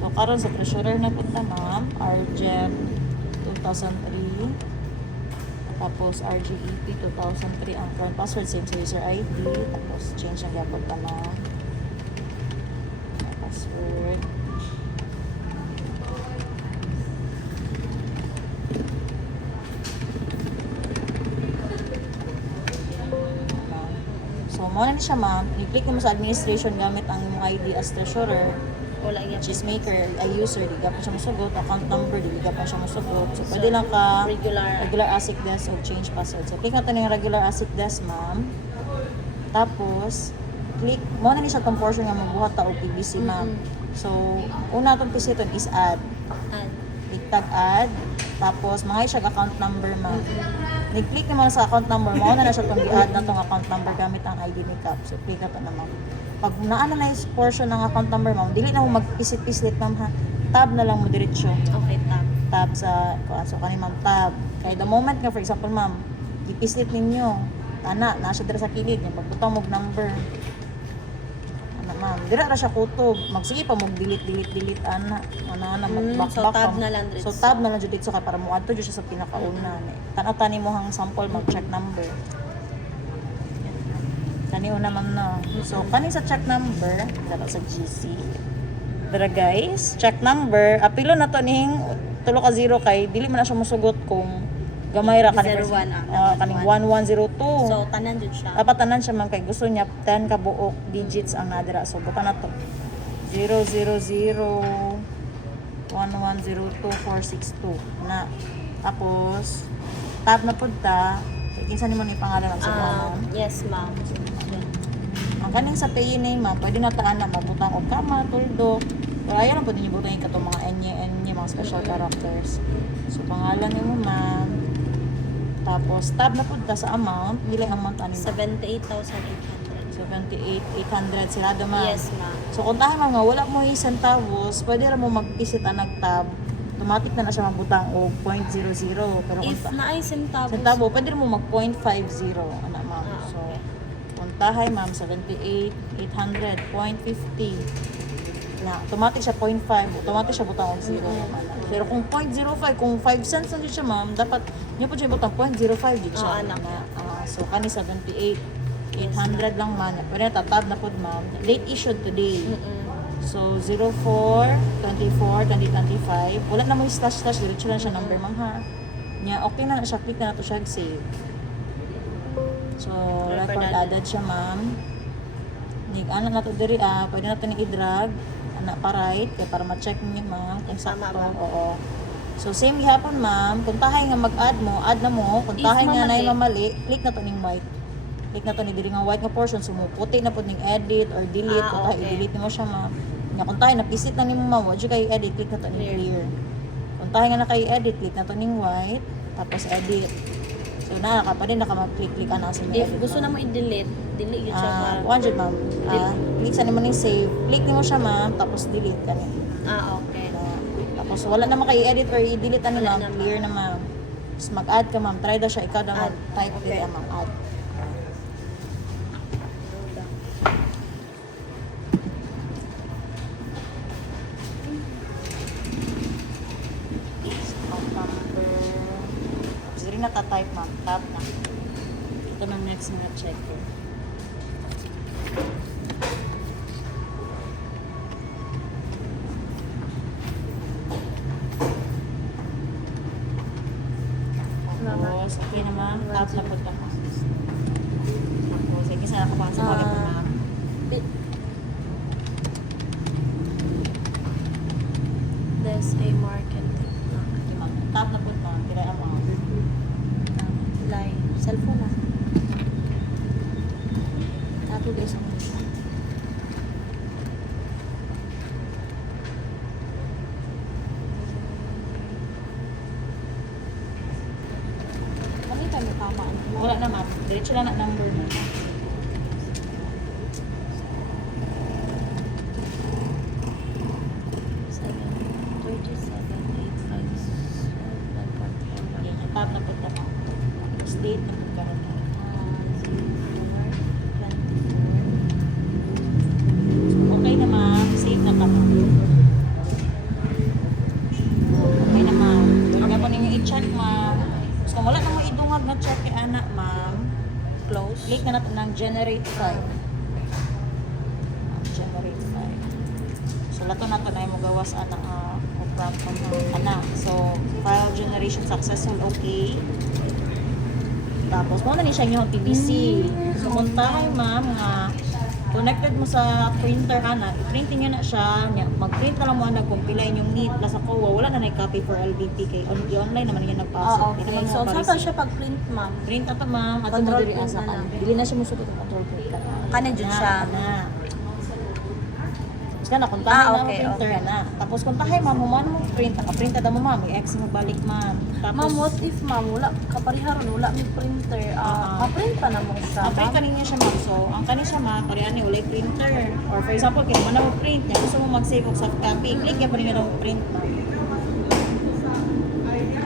So, karon sa treasurer na punta, ma'am. Argem 2003. Tapos, RGEP 2003. Ang current password, same sa user ID. Tapos, change ang gabot pa, ma'am. Password. So, muna na siya, ma'am. I-click mo sa administration gamit ang imong ID as treasurer. Wala yan. Cheese maker, a user, di ka pa siya masugot. Account number, di ka pa siya masugot. So, pwede lang ka regular ASIC desk o change password. So, click natin yung regular ASIC desk, ma'am. Tapos, click, muna na siya itong portion nga magbuhat ta o PVC, ma'am. So, una itong pisiton is add. Click tag add. Tapos, mga siya account number, ma'am. Nag-click naman sa account number, mauna na siya itong i-add na itong account number gamit ang ID makeup. So, click na pa naman. Pag naana na yung portion ng account number, ma'am, dili na mo magpisit-pisit, ma'am, ha. Tab na lang mo diretsyo. Okay, tab. Tab sa, so kani ma'am, tab. Kaya the moment nga, for example, ma'am, ipislit ninyo, nasa dira sa kilid, yung pagbutang mong number. Ma'am, dira ra siya kutob. Magsige pa mong delete, mag-back. So, tab na lang dito. So, tab na lang dito. So, kaya para mo adto siya sa pinakauna. Tanaw-tani mo hang sample, mag-check number. Kani una, ma'am, no. So, kani sa check number, dala sa GC. Dara, guys, check number. Apilo na to ning 0 kay dili man na siya musugot kung gamay ra kaning 1102. So, tanan dun siya. Dapat tanan siya, ma'am, kay gusto niya 10 ka buok digits ang nadira. So, buka na to. 00011024662 na. Tapos, tab na punta. Kinsa nimo ni pangalan ang sa Yes, ma'am. ang kaning sa pay name, ma'am, pwede na taan na mabutang og kama, tuldo. Pero ayaw lang po ninyo butang katong mga enye, mga special characters. So, pangalan nimo, ma'am. Tapos, tab na punta sa amount. Pili ang amount ani? 78,800. 78,800 sila, ma'am. Yes, ma'am. So, kung tayo mga wala mo yung centavos, pwede rin mo mag-visit ang nag-tab. Automatic na siya mabutang o 0.00. Pero If kung naay centavos, centavo, pwede rin mo mag 0.50. Ano, ma'am. So, okay. kung tahay, ma'am, 78,800, 0.50. Na, automatic siya 0.5. Automatic siya butang og 0. Pero kung 0.05, kung 5 cents na dito siya, ma'am, dapat niyo po siya butang 0.05 dito siya. anak. So, kani 78,800 lang man. Pwede na tatab na po, ma'am. Late issued today. So, 04/24/2025. Wala na mo yung slash. Diretso lang siya number, ma'am, ha. Nya, okay na siya. Click na to siya. Save. So, record added siya, ma'am. Ano na to diri, pwede na to i-drag. Pa right. Kaya para ma-check niyo, ma'am. Kung sakto. Oo. So, same gihapon, ma'am. Kung tahay nga mag-add mo, add na mo. Kung tahay nga na mamali, click na to ning white. Click na to ni diri nga white nga portion. So, puti na po ning edit or delete. Kung tahay, i-delete mo siya, ma'am. Nga kung tayo napisit na nimo, ma'am, wala kayo edit, click na to ning clear. Kung tayo nga na kayo edit, click na to ning white, tapos edit. So na pa din mag-click ana sa If gusto na mo i-delete, delete yun siya. 100, ma'am. Click sa nimo ning save. Click nimo siya, ma'am, tapos delete kani. Okay. Tapos wala na kayo edit or i-delete ani, ma'am, clear na, ma'am. Tapos mag-add ka, ma'am. Try daw siya ikaw na mag-type dili, ma'am, add. Nata-type, ma'am. Tab na. Ito na next na check ko. Tapos, okay na, ma'am. Tab na po ito. Tapos, sige, sana nakapang sa bagay mo, ma'am. There's a marketing. Okay, ma'am. Tab na po ito, ma'am. Kaya ang mga. Cellphone na. Tato guys ang Makita mo tama. Wala na, ma'am. Diretso lang na number na. Tab na po ito, ma'am. Date na magkaroon na. Okay na, ma'am. Save na pa, ma'am. click na natin ng generate file. Generate file. So, lato na ito na yung magawas So, file generation successful, okay. Tapos, muna ni siya yung PVC. So, kung tayo, ma'am, nga connected mo sa printer, i-printin nyo na siya. Mag-print na lang mo na kung pila yung need. Plus ako, wala na na-copy for LBP kay online naman yung nagpasok. Okay. So, saan siya pag-print, ma'am? Print ato, ma'am. At Control mo diri print asa na ka. lang. Dili na siya musuot ng control print ka. Kanan dyan siya. Kasi na, kuntahin na okay, ang printer okay. na. Tapos kuntahin, ma'am, mo print. Naka-print na mo, ma'am. I-X mo balik, ma'am. Tapos, Ma'am, what if, ma'am, wala, kapariharon, wala may printer. Ma-print pa na mo siya, print ma'am? kanina siya, ma'am. So, ang kanina siya, ma'am, kaya ni walay printer. Or for example, kaya man na mo print niya, gusto mo mag-save og soft copy, click yan pa rin yung print, ma'am.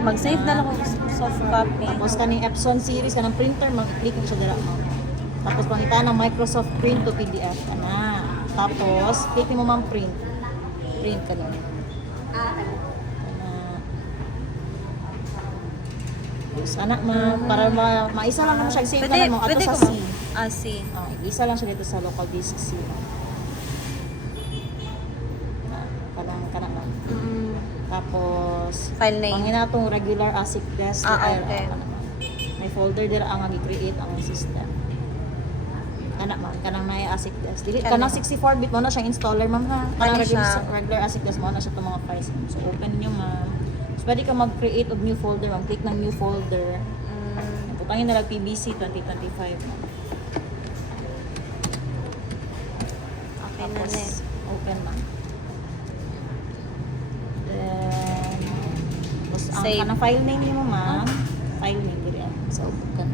Mag-save na lang ako soft copy. Tapos kaning Epson series, kanang printer, mag-click mo siya dira, ma'am. Tapos pangitaan ng Microsoft Print to PDF. Tapos, click mo, ma'am, print. Print kanina. Sana para maisa lang naman siya. Save ka Pwede, naman ato pwede sa ko, C. C. Isa lang siya dito sa local disk C. Kanang lang. Tapos, File name. pangina itong regular ASIC desk. Okay. May folder dira ang gi-create ang system. Kanang may ASIC desk. Dili kanang 64-bit mo na siyang installer, ma'am, ha. Kanang regular ASIC desk mo na siya itong mga files. So, open nyo, ma'am. So, pwede ka mag-create of new folder, ma'am. Click ng new folder. Putangin na lang PBC 2025. Okay na na eh. Open, ma'am. Then, tapos ang Save. kanang file name niyo, ma'am. File name diri. So, open.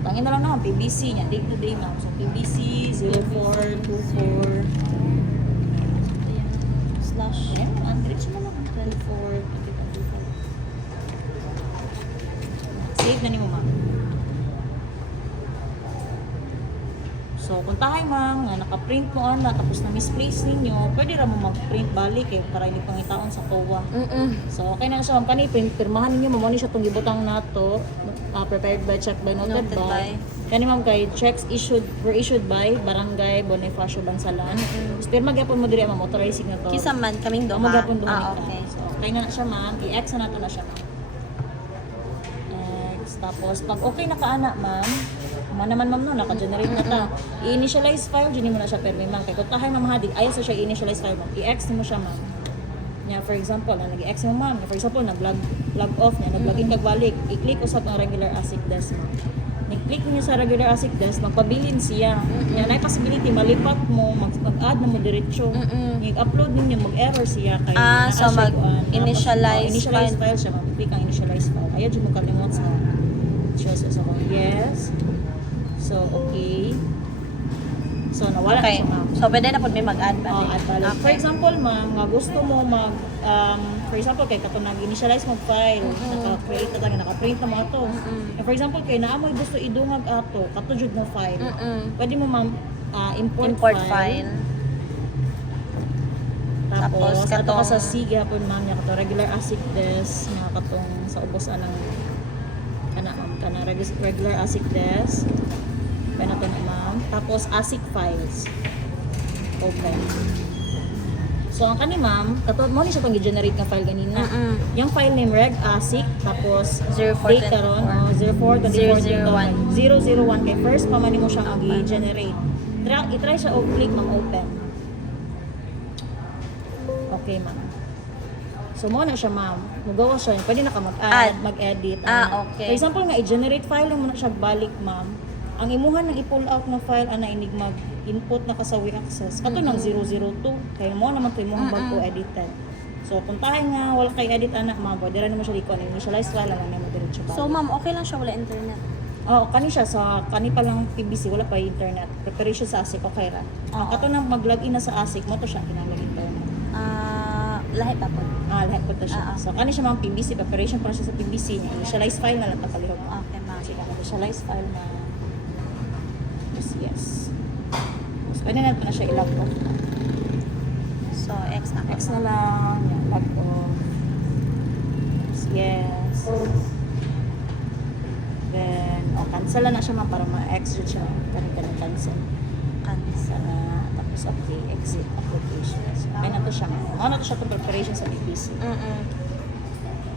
Putangin na lang naman, PBC niya. Day to day, ma'am. So, PBC 0424. Slash. Ayan, ang diretso mo lang. 24, 2025. Save na niyo, ma'am. So, kung tayo, ma'am, nga naka-print mo tapos na-misplace ninyo, pwede ra mo mag-print balik para hindi pangitaon sa COA. So, okay na siya, ma'am. Pirmahan ninyo, ma'am, siya itong gibutang nato, prepared by, checked by, noted by. Kani, ma'am, kay checks were issued by Barangay Bonifacio Bansalan. So, pirma gyapon mo diri, ma'am, authorizing na to. Kisa man, kaming Amo duha. gyapon duha. Okay. So, okay na siya, ma'am. I-X na nato na siya, ma'am. X. Tapos, pag okay na kaana, ma'am, naman, ma'am, no, naka-generate na ta. I-initialize file, dyan mo na siya permi, ma'am. Kaya kung tahay, ma'am, hadig, ayaw sa siya i-initialize file, ma'am. I-X mo siya, ma'am. For example, nag-i-X mo, ma'am. For example, nag-log off niya, nag-login kagbalik. I-click usap ang regular ASIC desk, ma'am. Nag-click niyo sa regular ASIC desk, magpabilin siya. Yan ay possibility, malipat mo, mag-add na mo diretso. Nag-upload ninyo, mag-error siya. Kaya so mag-initialize initialize file siya, mag-click ang initialize file. Ayaw dyan mo kalimot sa choices ako. Yes. So, okay. So, nawala na Okay. siya, ma'am. So, pwede na po may mag-add ba? Add balik. For example, ma'am, nga gusto mo for example, kay kato nag-initialize mo file, naka-create na tayo, naka-print na mo ato. For example, kay naamoy gusto idungag ato, kato jud mo file. Pwede mo, ma'am, import file. Tapos, ato ka katong- sa C gyapon, ma'am, nya kato regular ASIC desk, nga katong sa ubos anang kana regular ASIC desk. Kaya natin na, ma'am. Tapos, ASIC files. Open. So, ang kani, ma'am, katulad mo ni siya itong generate ng file ganina. Yung file name, reg ASIC, tapos 0424. date karon, 0424 001. Kay first pa man mo siya mag-generate. I-try siya click, ma'am, open. Okay, ma'am. So, mo na siya, ma'am. Magawa siya. Pwede na ka mag-add, mag-edit. Okay. For example, nga, i-generate file lang mo na siya balik, ma'am. Ang imuhan ng i-pull out na file, ana inig mag-input na kasawi access. Kato ng 002. Kaya mo naman ito imuhang bago edited. So, kung tayo nga, wala kay edit, anak, ma'am, pwede rin naman siya dito. Initialize file, lang na mo diretso balik. So, ma'am, okay lang siya wala internet. Kani siya sa kani pa lang PBC, wala pa internet. Preparation sa ASIC, okay ra. Kato nang mag-login na sa ASIC mo to siya kinalagin pa yun. Lahat pa po. Lahat po to siya. So, kani siya mga PBC, preparation pa siya sa PBC niya. Initialize file na lang takalihog. Okay, ma'am. Sige, initialize file na. Yes. So, pwede na siya i-log off. So, X na. X na lang. Yan, log off. Yes. Then, cancel na siya ma'am para ma-exit siya. Kani cancel. Cancel. Tapos okay, exit applications. Okay na to siya ma'am. Ano to siya to preparation sa BPC.